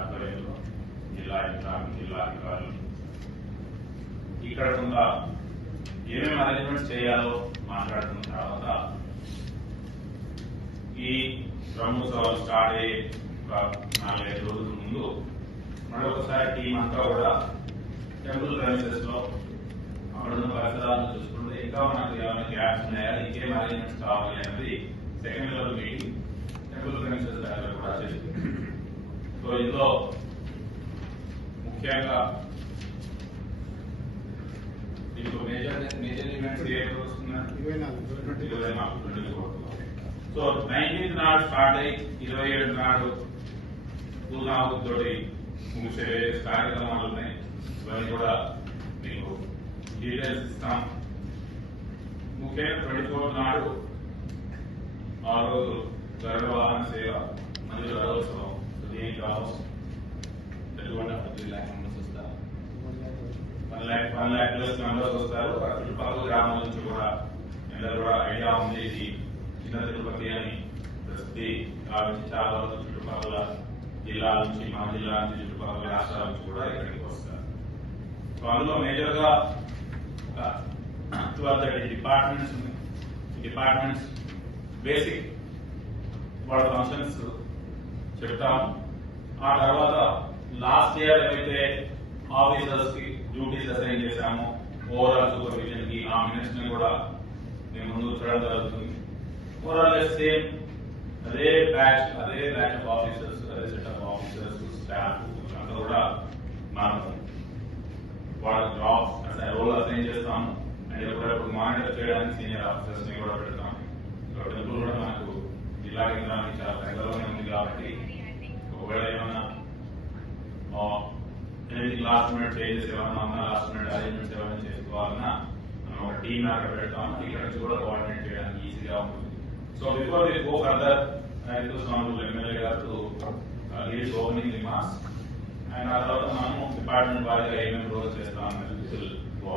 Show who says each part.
Speaker 1: ఆధ్వర్యంలో జిల్లా యంత్రాంగం జిల్లా అధికారులు. ఇక్కడ కొంత ఏమేమి అరేంజ్మెంట్ చేయాలో మాట్లాడుకున్న తర్వాత ఈ బ్రహ్మోత్సవాలు స్టార్ట్ అయ్యే నాలుగైదు రోజుల ముందు మరొకసారి టీం అంతా కూడా టెంపుల్ ప్రైసెస్లో అక్కడ ఉన్న పరిసరాలను చూసుకుంటే ఇంకా మనకు ఏమైనా గ్యాప్స్ ఉన్నాయా? ఇంకేం అరేంజ్మెంట్స్ కావాలి అనేది second level meeting temple prices ఇందులో ముఖ్యంగా మీకు major major events so nineteenth నాడు స్టార్ట్ అయ్యి ఇరవై ఏడు నాడు పూర్ణాహుతి తోటి ముగిసే కార్యక్రమాలు ఉన్నాయి. ఇవన్నీ కూడా మీకు డీటెయిల్స్ ఇస్తాం. ముఖ్యంగా ట్వంటీ ఫోర్ నాడు ఆ రోజు గరుడ వాహన సేవ మరియు రథోత్సవం. సో దీనికి ఆల్మోస్ట్ ఎటువంటి త్రీ ల్యాక్ మెంబర్స్ వస్తారు. One lakh one lakh plus members వస్తారు. చుట్టుపక్కల గ్రామం నుంచి కూడా అందరూ కూడా ఐడియా ఉంది. ఇది చిన్న తిరుపతి అని ప్రసిద్ధి కాబట్టి చాలా వరకు చుట్టుపక్కల జిల్లా నుంచి మా జిల్లా నుంచి చుట్టుపక్కల రాష్ట్రాల నుంచి కూడా ఇక్కడికి వస్తారు. సో అందులో మేజర్గా ఒక ట్వెల్వ్ థర్టీ డిపార్ట్మెంట్స్ ఉన్నాయి. డిపార్ట్మెంట్స్ బేసిక్ వాళ్ళ ఫంక్షన్స్ చెప్తాము. ఆ తర్వాత లాస్ట్ ఇయర్ ఏవైతే ఆఫీసర్స్ కి డ్యూటీస్ అసైన్ చేశామో ఓవరాల్ సూపర్విజన్ కి ఆ మినిట్స్ ని కూడా మేము ముందు చూడడం జరుగుతుంది ఓవరాల్ సేమ్ అదే బ్యాచ్ అదే బ్యాచ్ ఆఫ్ ఆఫీసర్స్ అదే సెట్ ఆఫ్ ఆఫీసర్స్ స్టాఫ్ అంతా కూడా మనం వాళ్ళ జాబ్స్ అంటే రోల్ అసైన్ చేస్తాము అండ్ ఎప్పుడెప్పుడు మానిటర్ చేయడానికి సీనియర్ ఆఫీసర్స్ ని కూడా పెడతాం లాస్ట్ మినిట్ చేంజెస్ ఏమన్నా ఉన్నా లాస్ట్ మినిట్ అరేంజ్మెంట్స్ ఏమైనా చేసుకోవాలన్నా మనం ఒక టీమ్ లాగా పెడతాం. ఇక్కడ నుంచి కూడా కోఆర్డినేట్ చేయడానికి ఈజీగా ఉంటుంది. So before we go further I request honourable MLA గారు లీడ్స్ ఓపెనింగ్ రిమార్క్స్ అండ్ ఆ తర్వాత మనము డిపార్ట్మెంట్ వారిగా ఏమేమి రోల్స్ చేస్తామని గో